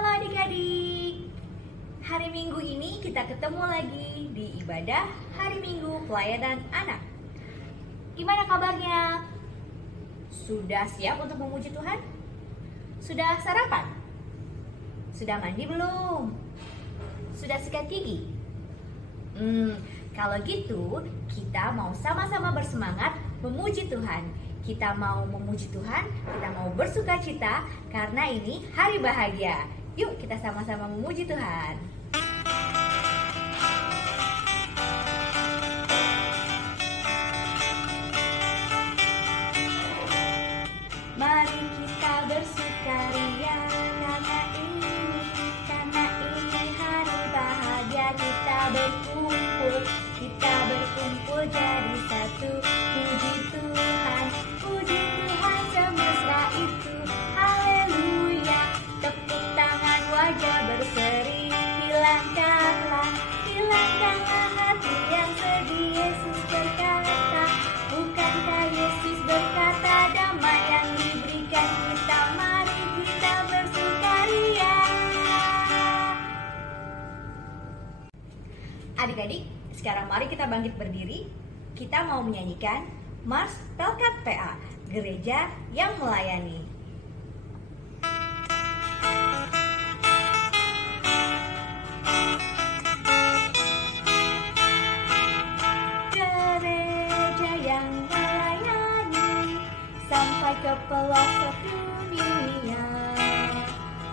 Halo adik-adik. Hari Minggu ini kita ketemu lagi di ibadah Hari Minggu Pelayanan Anak. Gimana kabarnya? Sudah siap untuk memuji Tuhan? Sudah sarapan? Sudah mandi belum? Sudah sikat gigi? Kalau gitu kita mau sama-sama bersemangat memuji Tuhan. Kita mau memuji Tuhan, kita mau bersuka cita karena ini hari bahagia. Yuk kita sama-sama memuji Tuhan. Mari kita bersukaria karena ini hari bahagia. Kita berkumpul jadi satu. Puji Tuhan semesta itu. Haleluya. Tepuk tangan, wajah berseri. Hilangkanlah hati yang sedih. Yesus berkata, bukankah Yesus berkata damai yang diberikan kita? Mari kita bersukaria. Adik-adik, sekarang mari kita bangkit berdiri. Kita mau menyanyikan Mars Pelkat PA, Gereja yang Melayani. Gereja yang melayani sampai ke pelosok dunia,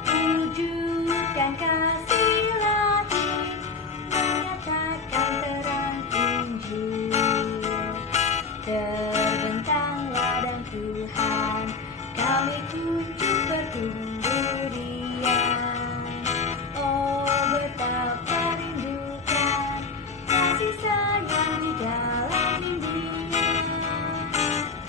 wujudkan kasih ilahi, menyatakan terang Injil. Terbentanglah dan Tuhan, kami kunjung bertumbuh riang. Oh betapa rindukan kasih sayang di dalam bimbingan.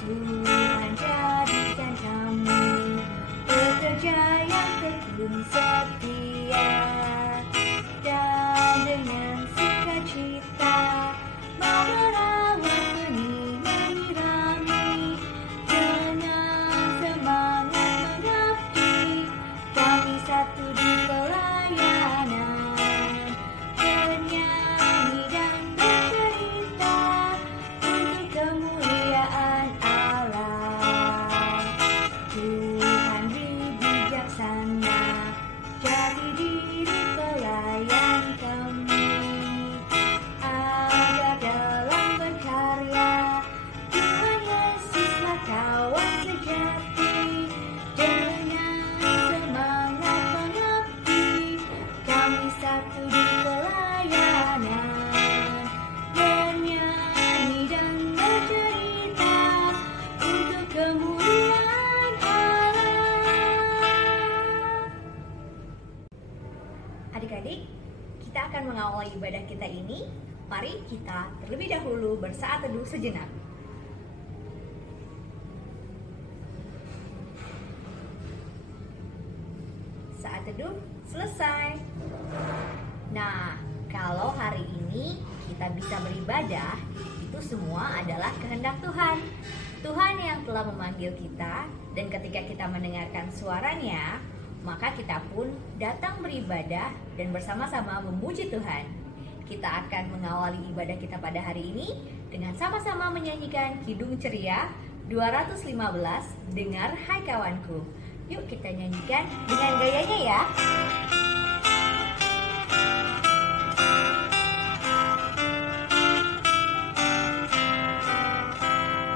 Tuhan jadikan kami pekerja yang tekun setia, dan dengan sukacita mau merawat benih rami. Dengan semangat mengabdi, kami satu di pelayanan, bernyanyi dan bercerita untuk kemuliaan Allah. Tuhan beri bijaksana, jati diri pelayan kami, agar dalam berkarya Tuhan Yesuslah kawan sejati. Dengan semangat mengabdi, kami satu di pelayanan, bernyanyi dan bercerita untuk kemuliaan Allah. Adik-adik, kita akan mengawali ibadah kita ini. Mari kita terlebih dahulu bersaat teduh sejenak. Saat teduh selesai. Nah, kalau hari ini kita bisa beribadah, itu semua adalah kehendak Tuhan. Tuhan yang telah memanggil kita, dan ketika kita mendengarkan suaranya, maka kita pun datang beribadah dan bersama-sama memuji Tuhan. Kita akan mengawali ibadah kita pada hari ini dengan sama-sama menyanyikan Kidung Ceria 215, Dengar Hai Kawanku. Yuk kita nyanyikan dengan gayanya ya.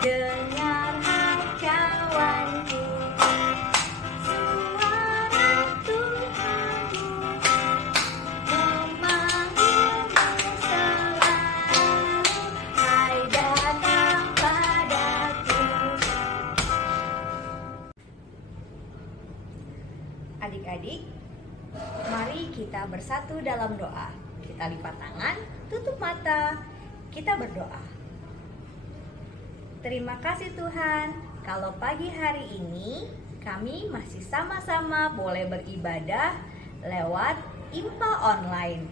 Dengar hai kawanku, suara Tuhanku memanggilmu selalu. Hai datang padaku. Adik-adik, mari kita bersatu dalam doa. Kita lipat tangan, tutup mata, kita berdoa. Terima kasih Tuhan, kalau pagi hari ini kami masih sama-sama boleh beribadah lewat IMPA online.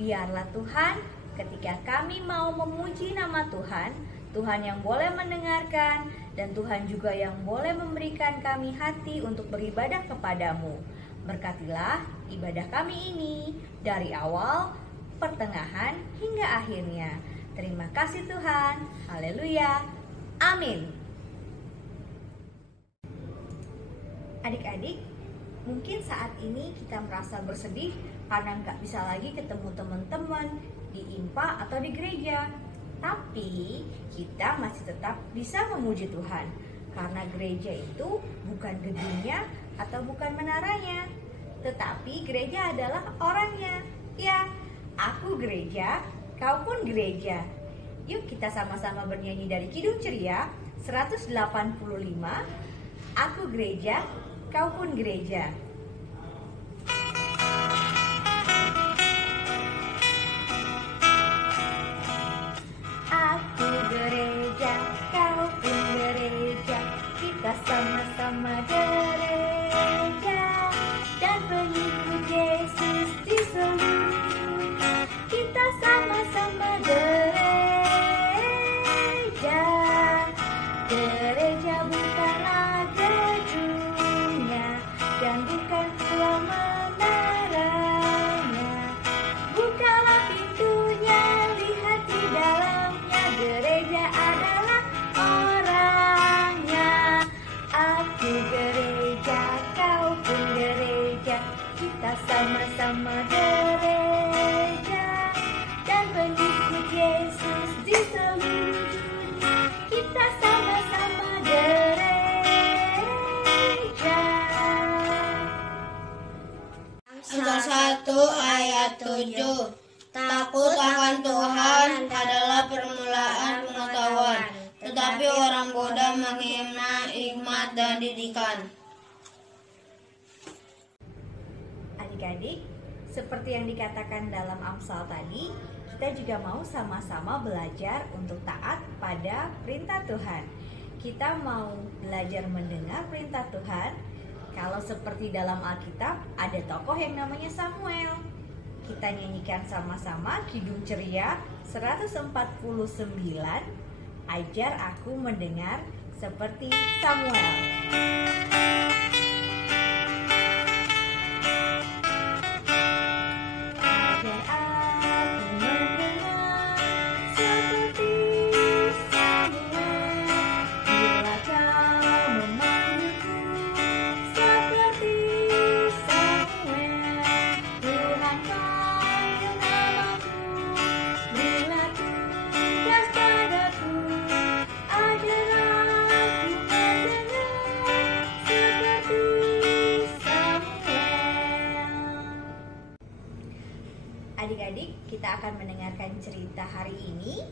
Biarlah Tuhan, ketika kami mau memuji nama Tuhan, Tuhan yang boleh mendengarkan, dan Tuhan juga yang boleh memberikan kami hati untuk beribadah kepadamu. Berkatilah ibadah kami ini dari awal, pertengahan, hingga akhirnya. Terima kasih Tuhan. Haleluya. Amin. Adik-adik, mungkin saat ini kita merasa bersedih karena nggak bisa lagi ketemu teman-teman di IMPA atau di gereja. Tapi kita masih tetap bisa memuji Tuhan karena gereja itu bukan gedungnya atau bukan menaranya, tetapi gereja adalah orangnya. Ya, aku gereja, kau pun gereja. Yuk kita sama-sama bernyanyi dari Kidung Ceria 185. Aku gereja, kau pun gereja. Aku gereja, kau pun gereja, kita sama-sama gereja, dan pengikut Yesus di seluruh dunia, kita sama-sama gereja. Gereja bukanlah gedungnya dan bukan pula menaranya. Bukalah pintunya, lihat di dalamnya, gereja adalah orangnya. Aku gereja, kau pun gereja, kita sama-sama gereja, dan pengikut Yesus di seluruh dunia, kita sama-sama gereja. Amsal 1 ayat 7. Takut akan Tuhan adalah permulaan pengetahuan, tetapi orang bodoh menghina hikmat dan didikan. Adik-adik, seperti yang dikatakan dalam Amsal tadi, kita juga mau sama-sama belajar untuk taat pada perintah Tuhan. Kita mau belajar mendengar perintah Tuhan. Kalau seperti dalam Alkitab, ada tokoh yang namanya Samuel. Kita nyanyikan sama-sama Kidung Ceria 149, Ajar aku mendengar seperti Samuel. Adik-adik, kita akan mendengarkan cerita hari ini.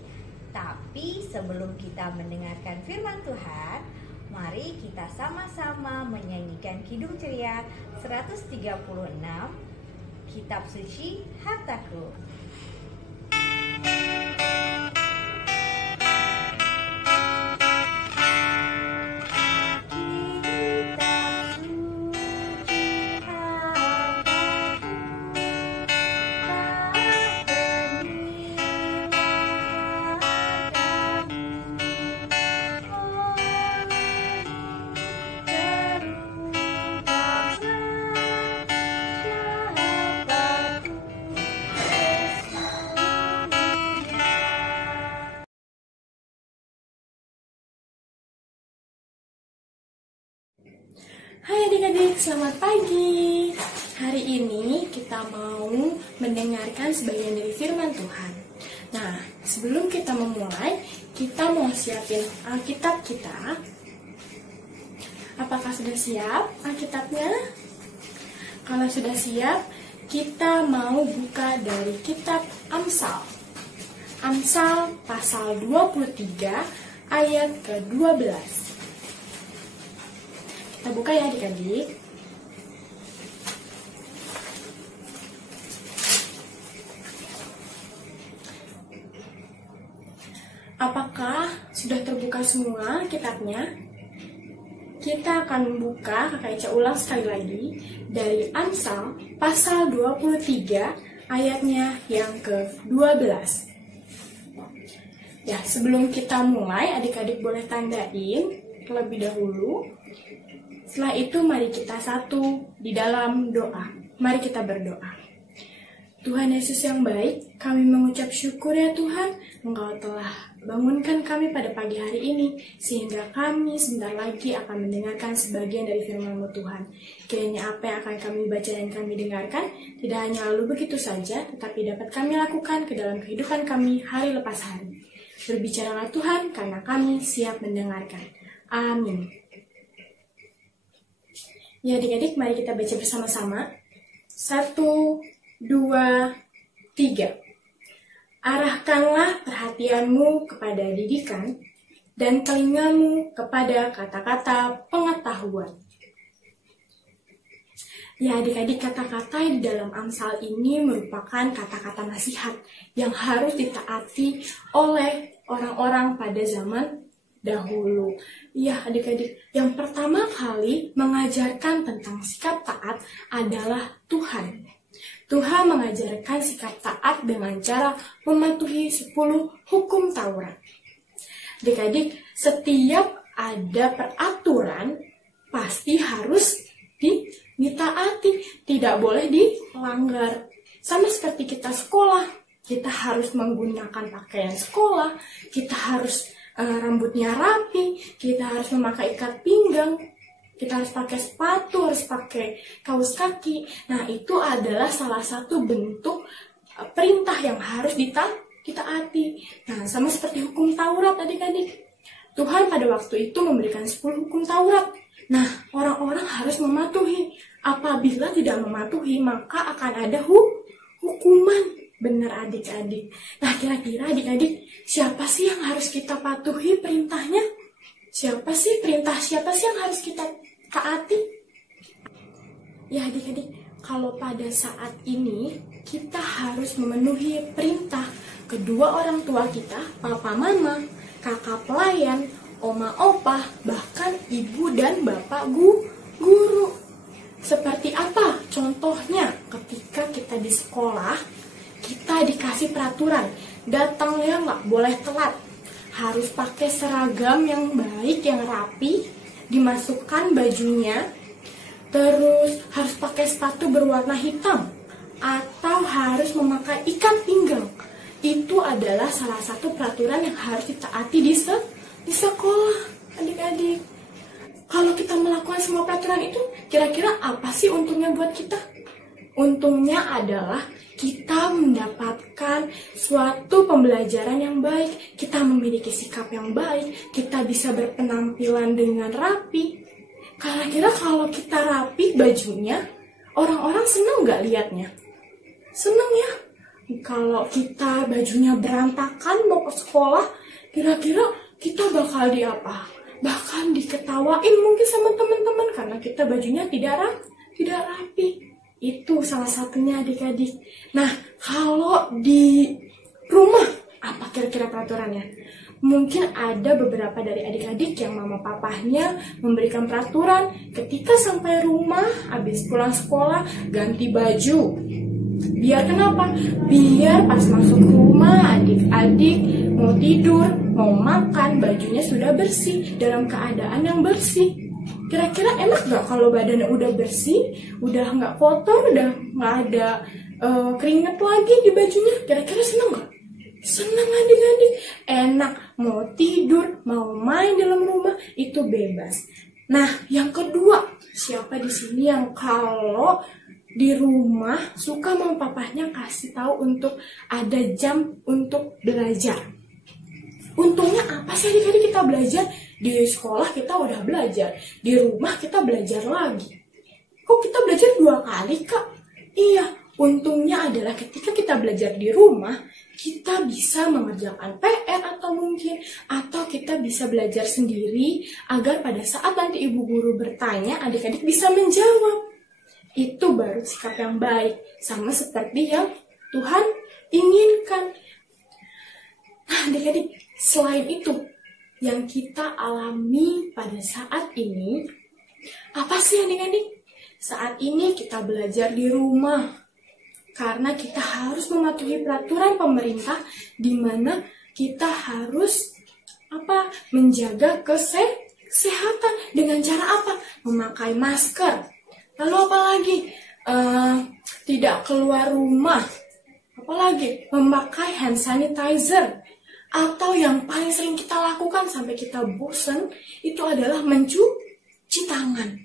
Tapi sebelum kita mendengarkan firman Tuhan, mari kita sama-sama menyanyikan Kidung Ceria 136, Kitab Suci Hartaku. Hai adik-adik, selamat pagi. Hari ini kita mau mendengarkan sebagian dari firman Tuhan. Nah, sebelum kita memulai, kita mau siapin Alkitab kita. Apakah sudah siap Alkitabnya? Kalau sudah siap, kita mau buka dari kitab Amsal. Amsal pasal 23 ayat ke-12. Kita buka ya adik-adik. Apakah sudah terbuka semua kitabnya? Kita akan membuka, Kakak Ica ulang sekali lagi, dari Amsal pasal 23 ayatnya yang ke-12. Ya, sebelum kita mulai, adik-adik boleh tandain terlebih dahulu. Setelah itu mari kita satu di dalam doa. Mari kita berdoa. Tuhan Yesus yang baik, kami mengucap syukur ya Tuhan, Engkau telah bangunkan kami pada pagi hari ini, sehingga kami sebentar lagi akan mendengarkan sebagian dari firman-Mu Tuhan. Kiranya apa yang akan kami baca dan kami dengarkan, tidak hanya lalu begitu saja, tetapi dapat kami lakukan ke dalam kehidupan kami hari lepas hari. Berbicaralah Tuhan, karena kami siap mendengarkan. Amin. Ya adik-adik, mari kita baca bersama-sama. 1, 2, 3. Arahkanlah perhatianmu kepada didikan dan telingamu kepada kata-kata pengetahuan. Ya adik-adik, kata-kata di dalam Amsal ini merupakan kata-kata nasihat yang harus ditaati oleh orang-orang pada zaman dahulu. Ya adik-adik, yang pertama kali mengajarkan tentang sikap taat adalah Tuhan. Tuhan mengajarkan sikap taat dengan cara mematuhi 10 hukum Taurat. Adik-adik, setiap ada peraturan pasti harus ditaati, tidak boleh dilanggar. Sama seperti kita sekolah, kita harus menggunakan pakaian sekolah, kita harus rambutnya rapi, kita harus memakai ikat pinggang, kita harus pakai sepatu, harus pakai kaos kaki. Nah, itu adalah salah satu bentuk perintah yang harus ditaati. Nah, sama seperti hukum Taurat adik-adik. Tuhan pada waktu itu memberikan 10 hukum Taurat. Nah, orang-orang harus mematuhi. Apabila tidak mematuhi, maka akan ada hukuman. Benar adik-adik. Nah, kira-kira adik-adik, siapa sih yang harus kita patuhi perintahnya? Siapa sih yang harus kita taati? Ya adik-adik, kalau pada saat ini kita harus memenuhi perintah kedua orang tua kita, papa mama, kakak pelayan, oma opa, bahkan ibu dan bapak guru. Seperti apa contohnya ketika kita di sekolah? Kita dikasih peraturan, datangnya nggak boleh telat, harus pakai seragam yang baik, yang rapi, dimasukkan bajunya, terus harus pakai sepatu berwarna hitam, atau harus memakai ikat pinggang. Itu adalah salah satu peraturan yang harus ditaati di sekolah, adik-adik. Kalau kita melakukan semua peraturan itu, kira-kira apa sih untungnya buat kita? Untungnya adalah kita mendapatkan suatu pembelajaran yang baik, kita memiliki sikap yang baik, kita bisa berpenampilan dengan rapi. Kira-kira kalau kita rapi bajunya, orang-orang senang nggak lihatnya? Senang ya. Kalau kita bajunya berantakan mau ke sekolah, kira-kira kita bakal diapa? Bahkan diketawain mungkin sama teman-teman karena kita bajunya tidak rapi. Itu salah satunya adik-adik. Nah, kalau di rumah, apa kira-kira peraturannya? Mungkin ada beberapa dari adik-adik yang mama papahnya memberikan peraturan ketika sampai rumah, habis pulang sekolah, ganti baju. Biar kenapa? Biar pas masuk rumah, adik-adik mau tidur, mau makan, bajunya sudah bersih, dalam keadaan yang bersih. Kira-kira enak gak kalau badannya udah bersih, udah gak kotor, udah gak ada keringat lagi di bajunya? Kira-kira senang gak? Senang adik-adik, enak, mau tidur, mau main dalam rumah, itu bebas. Nah, yang kedua, siapa di sini yang kalau di rumah suka mama papahnya kasih tahu untuk ada jam untuk belajar? Untungnya apa sih adik-adik kita belajar? Di sekolah kita udah belajar, di rumah kita belajar lagi. Kok kita belajar 2 kali, Kak? Iya, untungnya adalah ketika kita belajar di rumah, kita bisa mengerjakan PR atau kita bisa belajar sendiri agar pada saat nanti ibu guru bertanya, adik-adik bisa menjawab. Itu baru sikap yang baik, sama seperti yang Tuhan inginkan. Nah, adik-adik, selain itu, yang kita alami pada saat ini, apa sih adik-adik? Saat ini kita belajar di rumah, karena kita harus mematuhi peraturan pemerintah, di mana kita harus menjaga kesehatan. Dengan cara apa? Memakai masker. Lalu apa lagi? Tidak keluar rumah. Apalagi memakai hand sanitizer. Atau yang paling sering kita lakukan sampai kita bosan itu adalah mencuci tangan.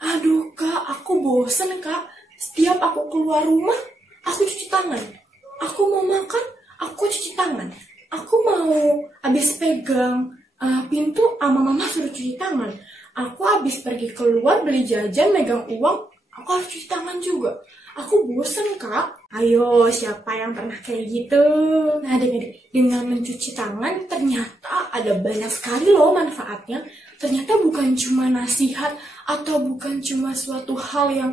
Aduh kak, aku bosan kak. Setiap aku keluar rumah, aku cuci tangan. Aku mau makan, aku cuci tangan. Aku mau habis pegang pintu, sama mama suruh cuci tangan. Aku habis pergi keluar beli jajan, megang uang, aku harus cuci tangan juga. Aku bosen kak. Ayo, siapa yang pernah kayak gitu? Nah adik-adik, dengan mencuci tangan ternyata ada banyak sekali loh manfaatnya. Ternyata bukan cuma nasihat atau bukan cuma suatu hal yang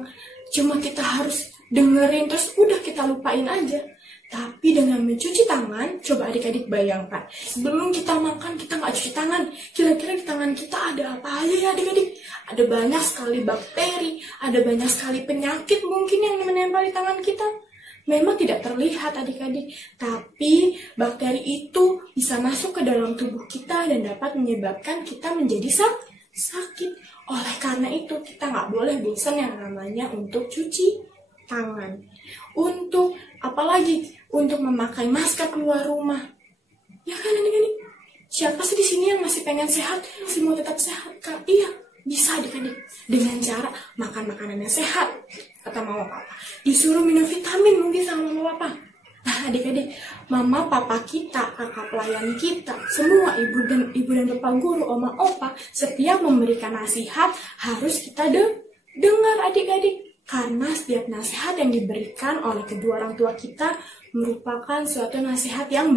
cuma kita harus dengerin terus udah kita lupain aja. Tapi dengan mencuci tangan, coba adik-adik bayangkan, sebelum kita makan kita nggak cuci tangan, kira-kira di tangan kita ada apa aja ya adik-adik? Ada banyak sekali bakteri, ada banyak sekali penyakit mungkin yang menempel di tangan kita. Memang tidak terlihat adik-adik, tapi bakteri itu bisa masuk ke dalam tubuh kita dan dapat menyebabkan kita menjadi sakit. Oleh karena itu kita nggak boleh bosan yang namanya untuk cuci tangan. Untuk apalagi untuk memakai masker keluar rumah. Ya kan adik-adik? Siapa sih di sini yang masih pengen sehat, masih mau tetap sehat kan? Iya, bisa adik-adik dengan cara makan makanan yang sehat. Atau mau apa? Disuruh minum vitamin mungkin sama mama papa. Nah adik-adik, mama papa kita, kakak pelayan kita, semua ibu dan bapak guru, oma opa, setiap memberikan nasihat harus kita dengar adik-adik. Karena setiap nasihat yang diberikan oleh kedua orang tua kita merupakan suatu nasihat yang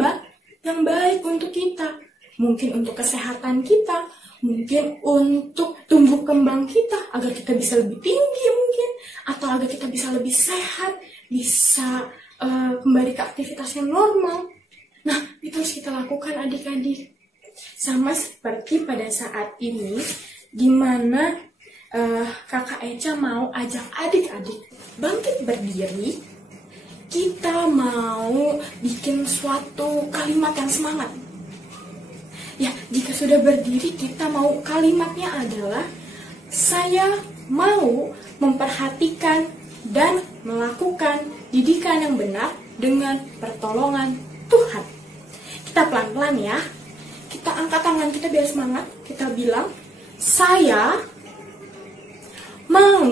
baik untuk kita. Mungkin untuk kesehatan kita, mungkin untuk tumbuh kembang kita, agar kita bisa lebih tinggi mungkin, atau agar kita bisa lebih sehat, bisa kembali ke aktivitas yang normal. Nah, itu harus kita lakukan adik-adik. Sama seperti pada saat ini, di mana Kakak Eca mau ajak adik-adik bangkit berdiri. Kita mau bikin suatu kalimat yang semangat. Ya, jika sudah berdiri, kita mau kalimatnya adalah saya mau memperhatikan dan melakukan didikan yang benar dengan pertolongan Tuhan. Kita pelan-pelan ya. Kita angkat tangan kita biar semangat. Kita bilang, saya mau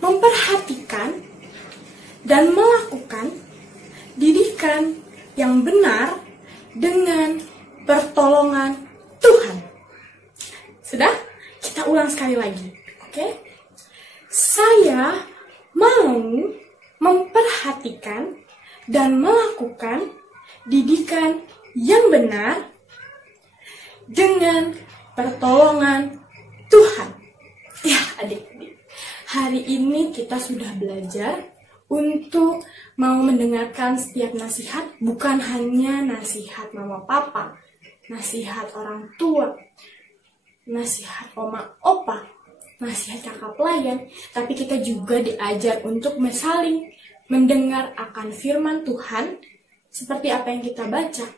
memperhatikan dan melakukan didikan yang benar dengan pertolongan Tuhan. Sudah? Kita ulang sekali lagi. Oke? Saya mau memperhatikan dan melakukan didikan yang benar dengan pertolongan Tuhan. Ya adik-adik, hari ini kita sudah belajar untuk mau mendengarkan setiap nasihat, bukan hanya nasihat mama papa, nasihat orang tua, nasihat oma opa, nasihat kakak pelayan, tapi kita juga diajar untuk saling mendengar akan firman Tuhan seperti apa yang kita baca.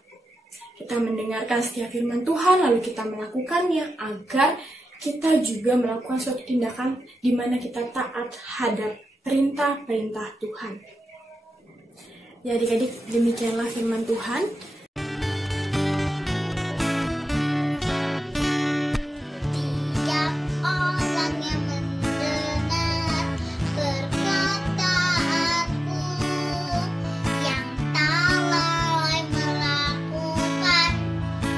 Kita mendengarkan setiap firman Tuhan, lalu kita melakukannya agar kita juga melakukan suatu tindakan di mana kita taat hadap perintah-perintah Tuhan. Ya adik-adik, demikianlah firman Tuhan. Tiap orang yang mendengar perkataanku, yang tak lalai melakukan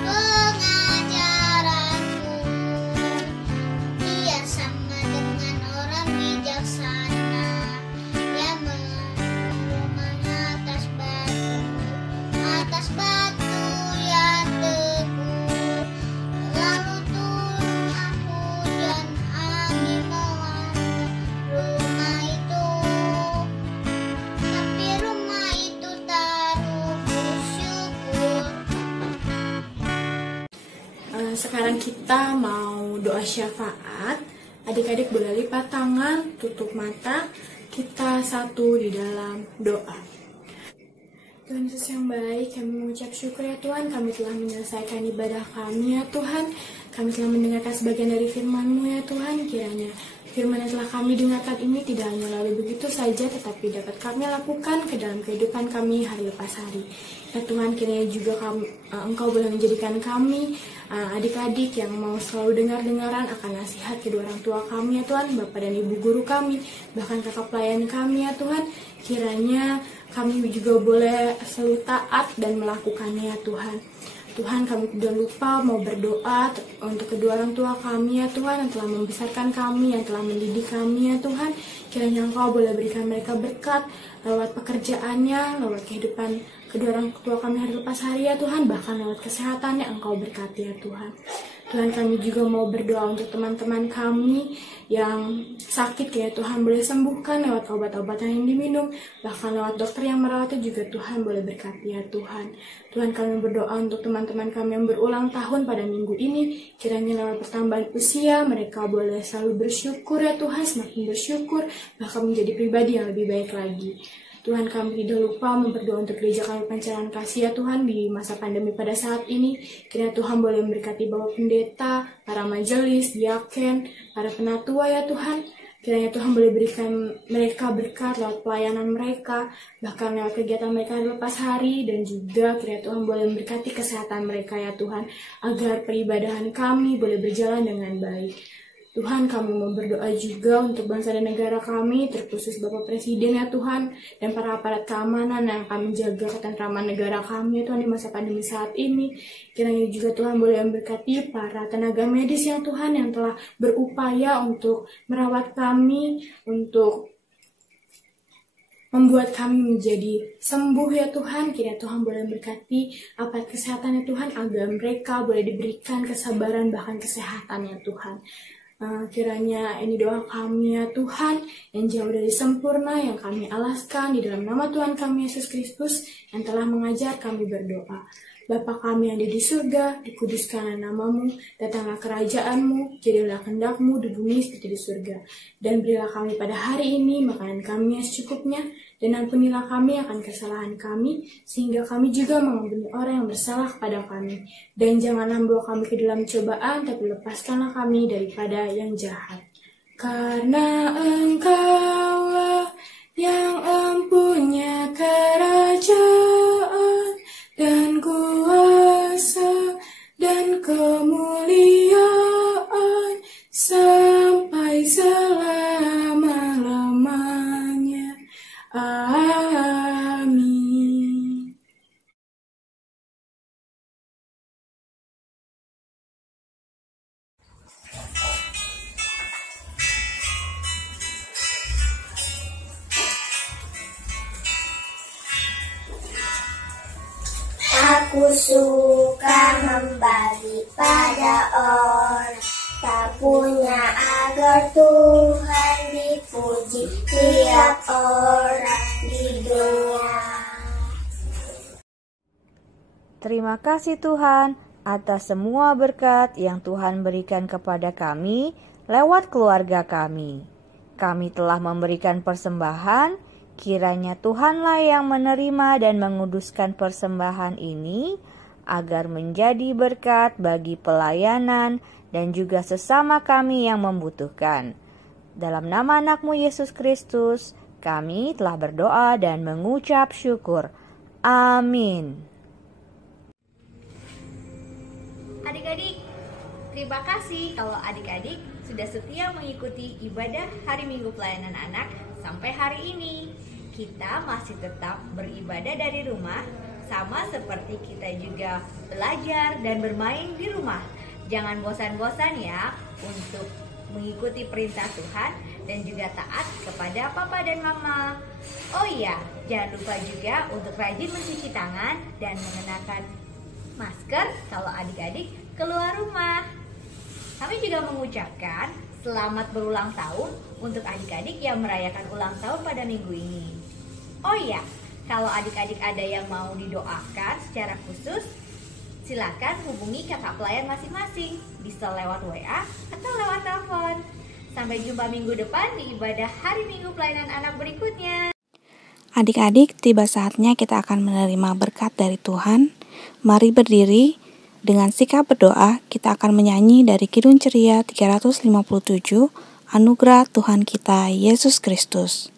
pengajaranku, dia sama dengan orang bijaksana yang membangun rumah atas batu yang teguh. Lalu turun hujan, angin melanda rumah itu, tapi rumah itu tak rubuh. Syukur. Sekarang kita mau doa syafaat. Adik-adik boleh lipat tangan, tutup mata. Kita satu di dalam doa. Tuhan Yesus yang baik, kami mengucap syukur ya Tuhan, kami telah menyelesaikan ibadah kami ya Tuhan. Kami telah mendengarkan sebagian dari firman-Mu ya Tuhan, kiranya firman yang telah kami dengarkan ini tidak hanya lalu begitu saja, tetapi dapat kami lakukan ke dalam kehidupan kami hari lepas hari. Ya Tuhan, kiranya juga Engkau boleh menjadikan kami adik-adik yang mau selalu dengar-dengaran akan nasihat kedua orang tua kami ya Tuhan, Bapak dan Ibu guru kami, bahkan kakak pelayan kami ya Tuhan. Kiranya kami juga boleh selalu taat dan melakukannya ya Tuhan. Tuhan, kami tidak lupa mau berdoa untuk kedua orang tua kami ya Tuhan, yang telah membesarkan kami, yang telah mendidik kami ya Tuhan. Kiranya Engkau boleh berikan mereka berkat lewat pekerjaannya, lewat kehidupan kedua orang tua kami hari lepas hari ya Tuhan, bahkan lewat kesehatannya Engkau berkati ya Tuhan. Tuhan, kami juga mau berdoa untuk teman-teman kami yang sakit ya Tuhan, boleh sembuhkan lewat obat-obatan yang diminum, bahkan lewat dokter yang merawatnya juga Tuhan boleh berkati ya Tuhan. Tuhan, kami berdoa untuk teman-teman kami yang berulang tahun pada minggu ini, kiranya lewat pertambahan usia mereka boleh selalu bersyukur ya Tuhan, semakin bersyukur, bahkan menjadi pribadi yang lebih baik lagi. Tuhan, kami tidak lupa berdoa untuk gereja kami Pancaran Kasih ya Tuhan di masa pandemi pada saat ini. Kiranya Tuhan boleh memberkati Bapak Pendeta, para majelis, diaken, para penatua ya Tuhan. Kiranya Tuhan boleh berikan mereka berkat lewat pelayanan mereka, bahkan lewat kegiatan mereka lepas hari, dan juga kiranya Tuhan boleh memberkati kesehatan mereka ya Tuhan, agar peribadahan kami boleh berjalan dengan baik. Tuhan, kami mau berdoa juga untuk bangsa dan negara kami, terkhusus Bapak Presiden ya Tuhan, dan para aparat keamanan yang akan menjaga ketentraman negara kami ya Tuhan di masa pandemi saat ini. Kiranya juga Tuhan boleh memberkati para tenaga medis ya Tuhan yang telah berupaya untuk merawat kami, untuk membuat kami menjadi sembuh ya Tuhan. Kiranya Tuhan boleh memberkati aparat kesehatan ya Tuhan, agar mereka boleh diberikan kesabaran bahkan kesehatan ya Tuhan. Kiranya ini doa kami ya Tuhan, yang jauh dari sempurna, yang kami alaskan di dalam nama Tuhan kami Yesus Kristus yang telah mengajar kami berdoa. Bapa kami yang ada di surga, dikuduskanlah namamu, datanglah kerajaan-Mu, jadilah kehendak-Mu di bumi seperti di surga. Dan berilah kami pada hari ini makanan kami yang secukupnya, dan ampunilah kami akan kesalahan kami, sehingga kami juga mengampuni orang yang bersalah kepada kami. Dan janganlah membawa kami ke dalam cobaan, tapi lepaskanlah kami daripada yang jahat. Karena Engkaulah yang empunya kerajaan, dan kuasa, dan kemuliaan, sampai selama-lamanya. Amin. Aku suka membagi pada orang tak punya, agar Tuhan dipuji tiap orang di dunia. Terima kasih Tuhan atas semua berkat yang Tuhan berikan kepada kami lewat keluarga kami. Kami telah memberikan persembahan. Kiranya Tuhanlah yang menerima dan menguduskan persembahan ini agar menjadi berkat bagi pelayanan dan juga sesama kami yang membutuhkan. Dalam nama anak-Mu Yesus Kristus, kami telah berdoa dan mengucap syukur. Amin. Adik-adik, terima kasih kalau adik-adik sudah setia mengikuti ibadah hari Minggu Pelayanan Anak sampai hari ini. Kita masih tetap beribadah dari rumah, sama seperti kita juga belajar dan bermain di rumah. Jangan bosan-bosan ya untuk mengikuti perintah Tuhan dan juga taat kepada Papa dan Mama. Oh iya, jangan lupa juga untuk rajin mencuci tangan dan mengenakan masker kalau adik-adik keluar rumah. Kami juga mengucapkan selamat berulang tahun untuk adik-adik yang merayakan ulang tahun pada minggu ini. Oh iya, kalau adik-adik ada yang mau didoakan secara khusus, silakan hubungi kakak pelayan masing-masing, bisa lewat WA atau lewat telepon. Sampai jumpa minggu depan di ibadah hari Minggu Pelayanan Anak berikutnya. Adik-adik, tiba saatnya kita akan menerima berkat dari Tuhan. Mari berdiri, dengan sikap berdoa kita akan menyanyi dari Kidung Ceria 357, Anugerah Tuhan kita Yesus Kristus.